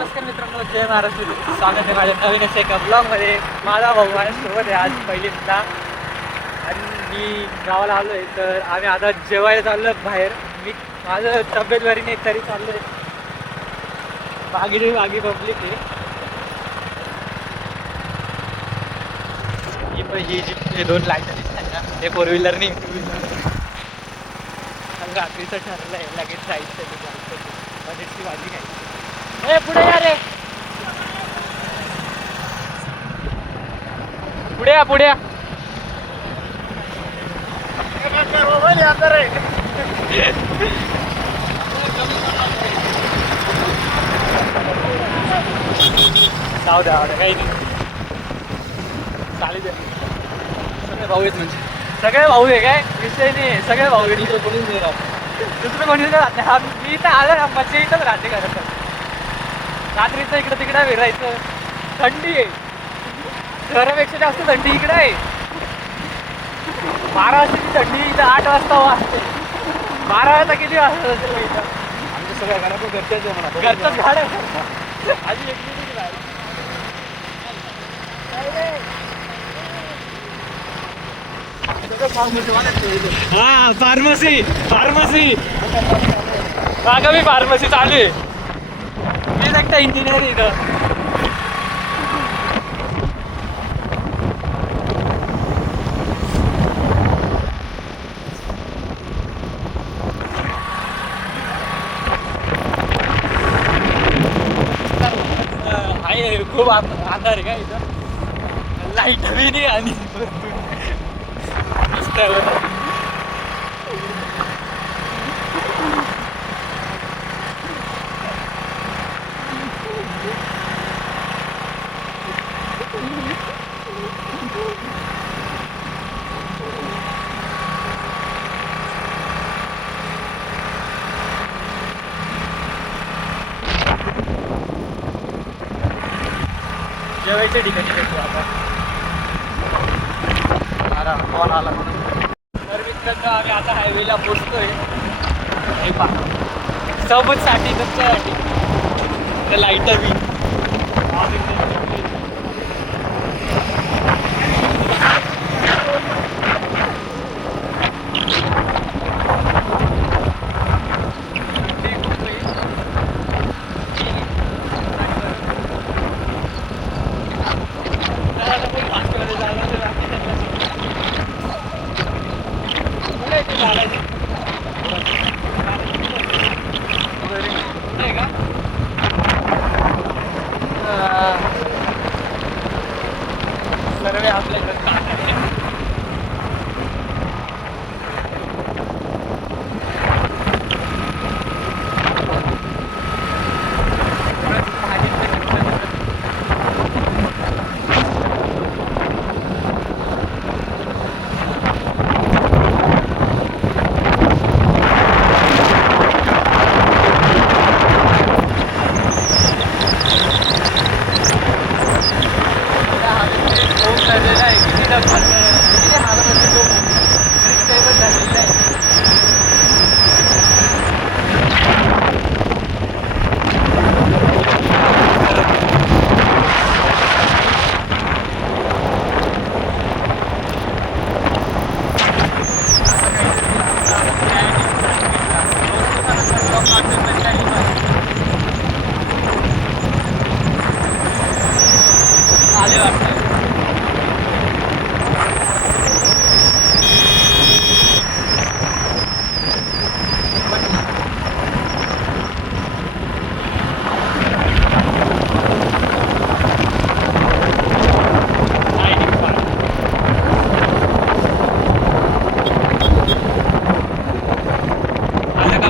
नमस्कार मित्रांनो, जय महाराष्ट्र. स्वागत आहे माझ्या नवीन अशा एका ब्लॉगमध्ये. माझा भाऊ माझ्यासोबत आहे आज पहिल्यांदा आणि मी गावाला आलो आहे. तर आम्ही आता जेवायला चाललो बाहेर. माझं तब्येत बरी नाही तरी चाललो आहे. बागी पब्लिक आहे. ही जी 2 लाईट दिसतात ना, ते 4 व्हीलर नाही, 2 व्हीलर. रात्रीचं ठरलं आहे लगेच जायचं पनीरची भाजी खायची. ए पुढे या रे, पुढे या पुढे या. जाऊ द्या काही नाही, चालेल. सगळे भाऊ आहेत म्हणजे सगळे भाऊ आहे, काय विषय नाही. सगळे भाऊ आहे, दुसरं कोणी राहत नाही. हा मी इथं आलं ना, मच्छी इथंच राहते खरं तर. रात्रीचं इकडं तिकडं फिरायचं. थंडी आहे, शहरापेक्षा जास्त थंडी इकडं आहे. 12 वाजताची थंडी इथं 8 वाजता वाजते. 12 वाजता किती वाजता असेल इथं? आमच्या सगळ्या घरात घरच्याच आहे म्हणा, घरचंच झाड आहे. आधी एक हा फार्मसी मागं मी फार्मसी चालू आहे. मी एकटा इंजिनियर इथं. आहे खूप अंधार आहे का इथं, लाईट बी नाही आणि जेवायच्या ठिकाणी भेटतो आता. कॉल आला म्हणून. तर मित्रांनो, आम्ही आता हायवेला पोचतोय. हे पहा, सोबतसाठी तुमच्यासाठी लाईट बी. सर्व आपल्याकडे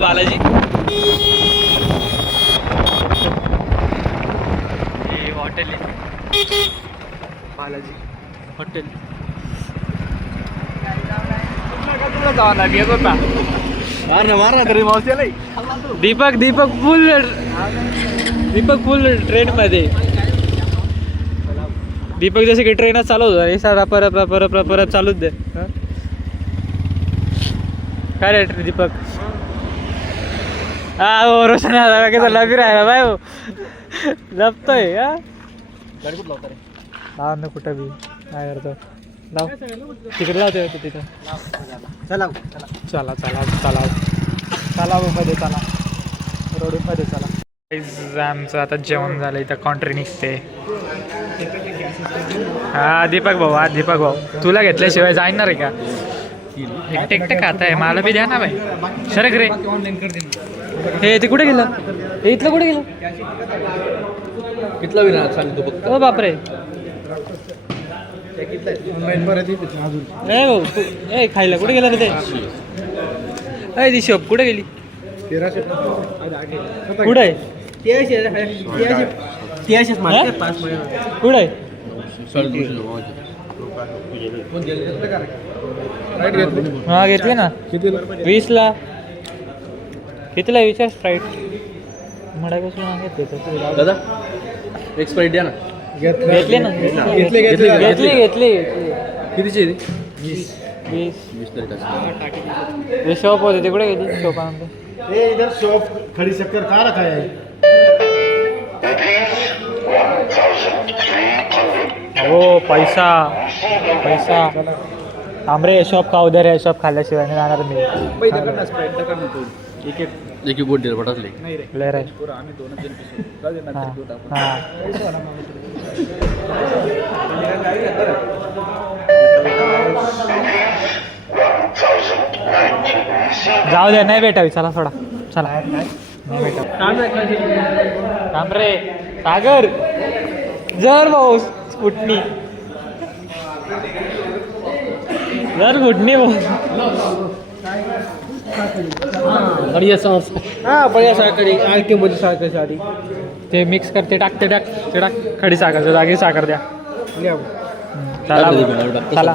बालाजी. हे हॉटेल आहे, बालाजी हॉटेल. जावा लागेल होता. मारा तरी मावशीला. दीपक फुल ट्रेन मध्ये. दीपक जसे की ट्रेनच चालवतो हे सारा परत चालूच दे. काय रे दीपक, हा हो रोशन लबी राहिला बाय हो लपतोय हा गाडी कुठं लावता रे हा ना कुठं बी काय करतो लाव तिकडे लावतोय तिथं चला चला चला चला चला चला मध्ये चला रोडमध्ये चला आमचं आता जेवण झालं इथं कॉन्ट्री निघते हा दीपक भाऊ तुला घेतल्याशिवाय जाणार आहे का एकटे एकटे खात आहे मला बी द्या ना बाई सरक रे हे ते कुठे गेलं हे इथलं कुठे गेलं कितला विना चालेल तो फक्त ओ बापरे ऑनलाईन परत अजून ए भाऊ ए खायला कुठे गेला रे ते अय ती शॉप कुठे गेली 1300 कुठे आहे कुठे आहे हा घेतली ना कितीला 20ला कितीला विचार स्प्राईट मडापासून घेतले दादा एक स्प्राईट द्या ना घेतले ना घेतले घेतली कितीची 20 तरी ते शॉप होते ते कुठे गेली शॉपानंतर ए इधर शॉप खड़ी शक्कर कहाँ रखा है हो पैसा आमरे शॉप खाऊ दे रे शॉप खाल्ल्याशिवाय नाही जाणार मी एक गोट दे पटासले ले रे जाऊ दे नाही भेटावी चला सोडा चला नाही भेटावी थांब रे सागर जर भाऊ फुटणी भाऊ बढ़िया सॉस हाँ बढ़िया साखर आर के मध्ये साखर साडी ते मिक्स करते टाक ते टाक खडी साखरच्या जागी साखर द्या चला चला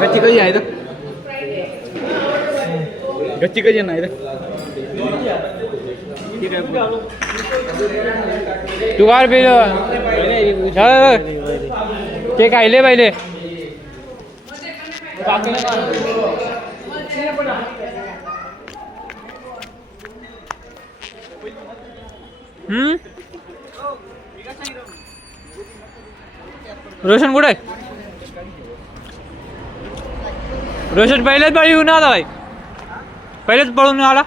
गच्ची कधी आहे गच्ची कधी नाही तू काय पिलो ते खायले पाहिले रोशन कुठे आहे रोशन पहिलेच बळी येऊन आला भाई पहिलेच पळून आला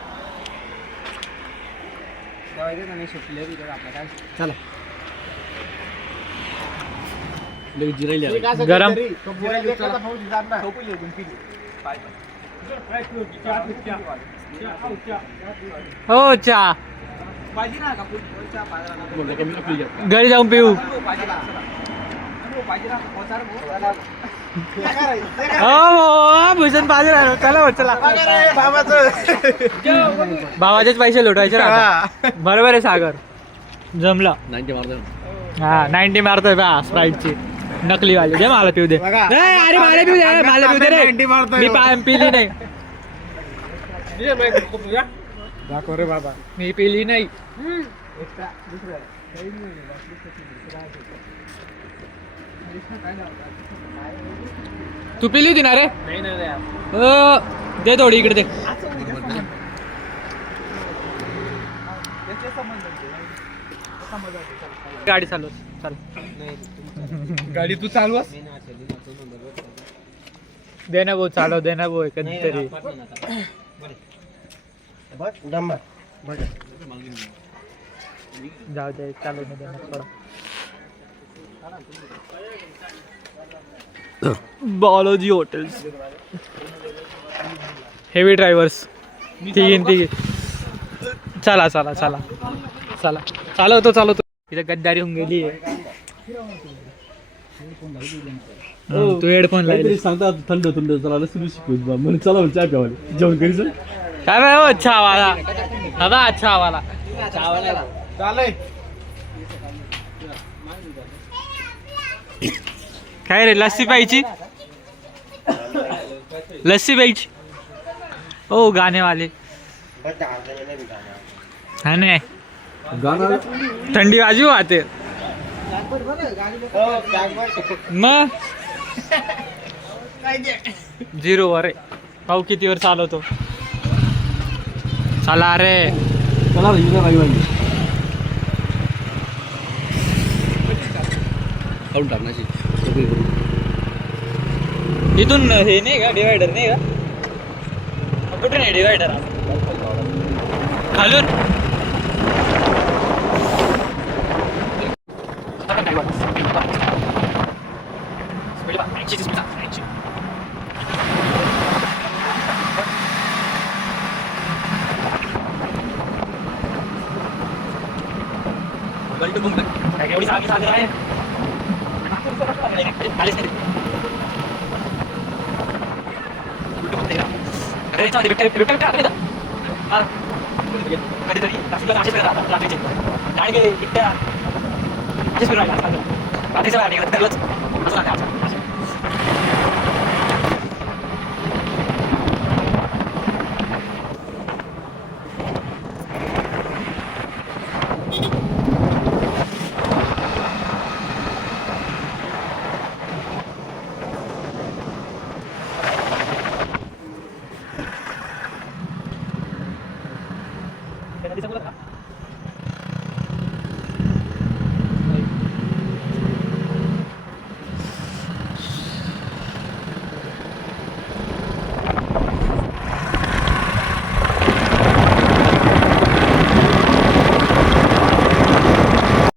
चला गरम हो चहा घरी जाऊन पिऊ हो भूषण पाहिजे राहिलो चला चला भावाचेच पैसे लुटायचे राहतात बरोबर आहे सागर जमला 90 मारतो हा 90 मारतोय बा स्प्राईटची नकली वाली दे मला पिऊ दे अरे मला पिऊ दे रे मी पिली नाही दाखव रे बाबा मी पिली नाही तू पिली होती ना रे दे थोडी इकडे दे गाडी चालव चाल गाडी तू चालवस दे ना भाऊ चालव दे ना भाऊ कधीतरी जाऊ दे चालू नाही देणार थोडा बालाजी हॉटेल्स हेवी ड्रायव्हर्स तिघी चला चला चला चला चालवतो इथं गद्दारी होऊन गेली आहे तू हेडफोन लावले सांगता थंड चला सुरू शिकवत म्हणजे चला चहा प्यावाले जेवण करीच काय बाय हो चहा वाला हवा अच्छा वाला चालय काय रे लस्सी प्यायची ओ गाणे वाले है ना गाना थंडी वाजू आते मग 0 वर आहे पाहू किती वर चालवतो चला रे चला युजा बाई बाई काढून टाकण्याची इथून हे नाही का डिवायडर नाही का कुठे नाही डिवायडर खालून एवढी साधी साधी आहे कधीतरी